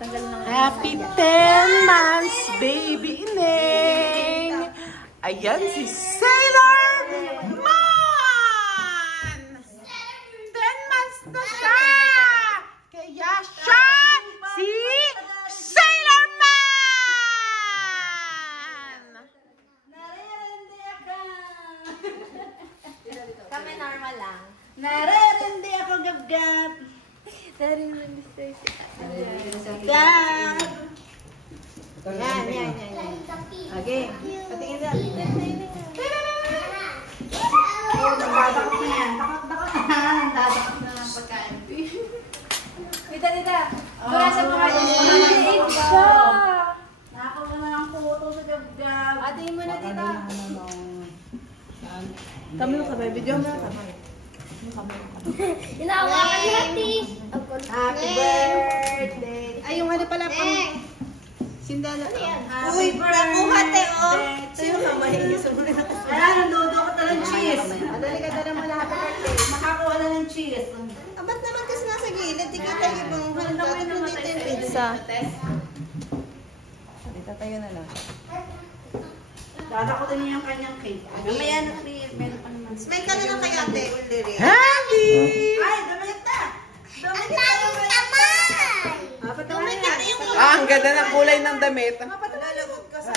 Happy 10 months, baby Ineng! Ayan si Sailor Man! 10 months na siya! Kaya siya si Sailor Man! Narerindi ako! Kami normal lang. Narerindi ako, gab-gab! Narerindi sa'yo. Gab! Yan. Okay, patingin na. Oh, nagdadakot na yan. Dakot na. Nagdadakot na ng pagkain. Dita. Burasan mo kayo. Maliit siya! Nakakuha na ng puto sa gab-gab. Atingin mo na, tita. Kami mo kabay, video mo na. Inawakan ni Hati. Happy birthday! Ay, yung ano pala pang... Sindala. Uy, nakuha tayo! Sa'yo ka mahilig. Ayan, nandodo ko talang cheese. Madali ka dala mo na happy birthday. Makakuha na ng cheese. Ba't naman kasi nasa gilid? Di kita ibang handa ko nung dito yung pizza. Dito tayo na lang. Dadakutin niya yung kanyang cake. Mamaya na meron pa naman. Smile ka na lang kay ate, Uliri. Happy! Ay, dumalik na! Ang daming kamay! Dumalik na yung Ang ganda ng kulay ng damit. Lalagod ka sa...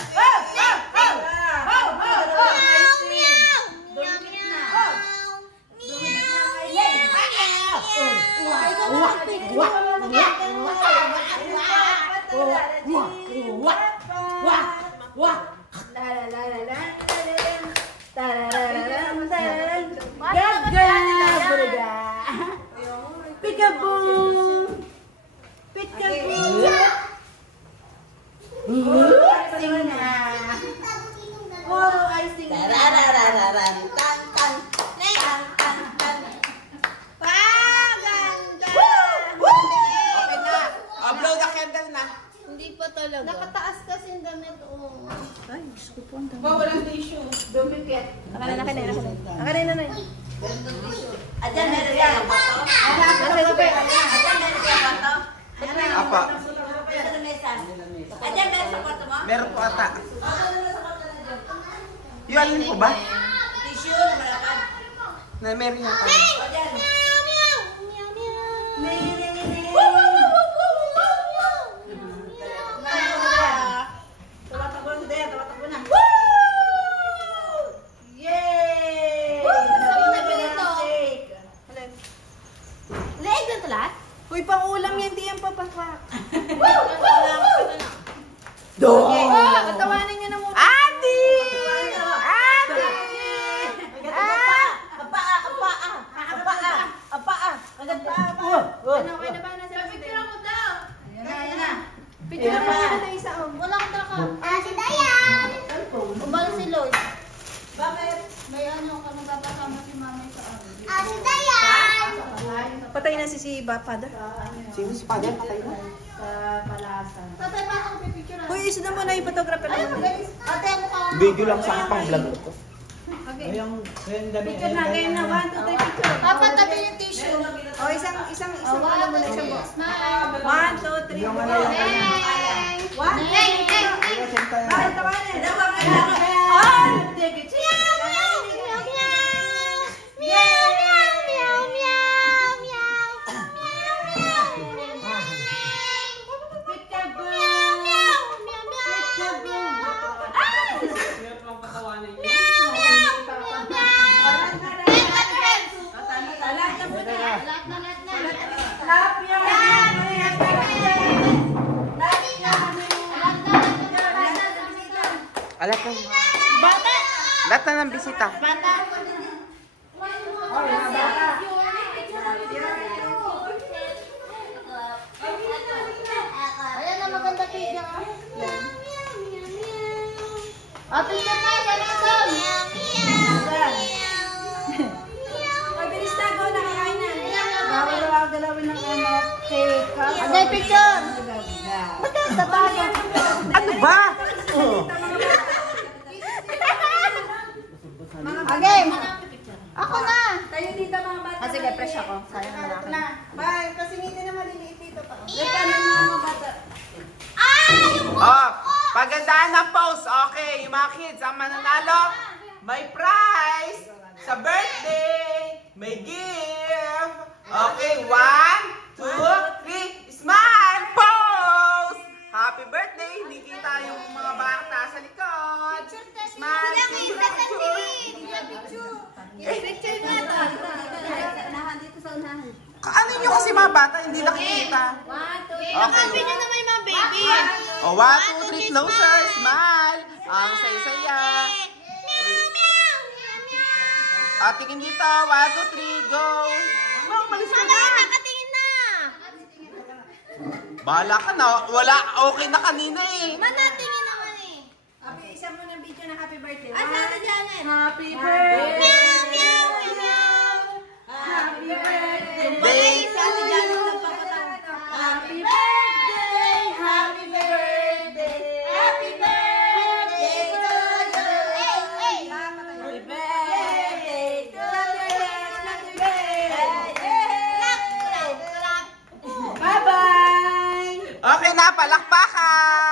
Peekaboo! Peekaboo! Icing na! Puro icing na! Tarararararan, tang, tang, tang, tang, tang. Paganda! Okay na. Blow the candle na. Hindi pa talaga. Nakataas kasi yung damit. Oh. Ay, Diyos ko po ang dami. Walang tissue. Dumikit. Nakanin. Ayan, meron yan. Ayan, meron yan. Apa. Ayan, meron sa kwarto mo? Meron po ata. Yung alin po ba? Tissue na malapad. Na meron yan. Tumatakbo na. Yay! Sabi na pinito. Leeg na ito lahat? Uy, pang ulam yan, di yan papaswak. Okay. Patawanan niyo na muna. Adi! Ano, okay na ba na sila? Picture mo daw. Ayan na. Picture mo na isa. Wala akong taka. Si Dayan! Ubal si Lord. Bakit? May ano ka magpapasama si Mama sa amin. Si Dayan! Patay na si Father. Sino si Padre? Patay na. Sa palasan. Tatay pa akong pipicture. Uy, isa na muna yung photographer naman. Ate, ako ka. Video lang sa akin pang vlog ko. Okay. Picture na, game na. 1, 2, 3, picture. Papa, tabi yung tissue. O, isang ano mo na isang box. 1, 2, 3, 4. Hey! One, Hey! Hey! Bakit tawanin? Dawang kailangan. Take it. Alat na. Bata! Lahat na ng bisita. Bata! Ayan na maganda cake niya. Ate ka na, ganun. Mabilis na, go na, kakain na. Gawin ng cake. Agay, picture! Tatagan. Ano ba? Okay. Ako na. Tayo dito mga bata. Ah, sige, fresh ako. Sayang na ako. Bye. Kasi hindi na maliliit dito pa. Lekanan mo mga bata. Tandaan ang pose. Okay, yung mga kids, ang mananalo, may prize. Sa birthday, may gift. Okay, 1, 2, 3, smile, pose. Happy birthday. Hindi kita yung mga bata sa likod. Smile, Picture na to. Dito sa unahan. ano nyo kasi mga bata, hindi nakikita. Okay. Video naman yung mga baby. Oh, 1, 2, 3, closer, smile. Ang saya-saya. Tingin dito, 1, 2, 3, go. Oh, malis ka na. Nakatingin na. Bahala ka na, wala, okay na kanina eh. Manatingin naman eh. Happy, isa mo ng video na happy birthday. Ay, sa Ate Janet. Happy birthday. Meow, meow. Happy birthday. Bagay, si Ate Janet lang papatawa. Happy birthday. Happy birthday. Happy birthday to you. Hey, hey. Happy birthday to you. Happy birthday. Bye-bye. Okay na, palakpakan.